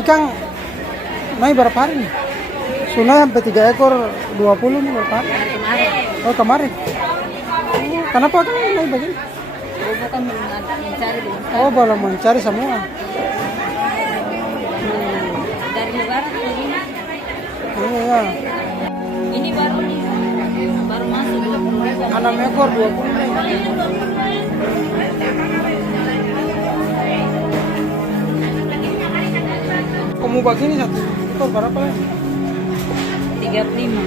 Ikan naik berapa hari nih? Sungai sampai 3 ekor 20 nih berapa hari? Kemarin. Oh kemarin. Kenapa kan naik begini? Bukan mencari di Oh baru mencari semua. dari luar begini. Iya. Ini baru masuk 20 ribu. 6 ekor 20 nih. Kamu begini satu ekor berapa ya? 35.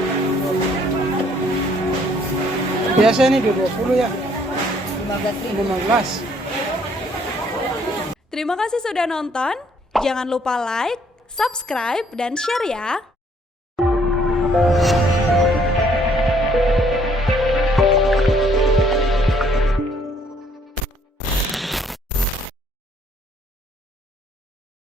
Biasa ini di 20 ya. 15 ribu. 15. Terima kasih sudah nonton. Jangan lupa like, subscribe, dan share ya.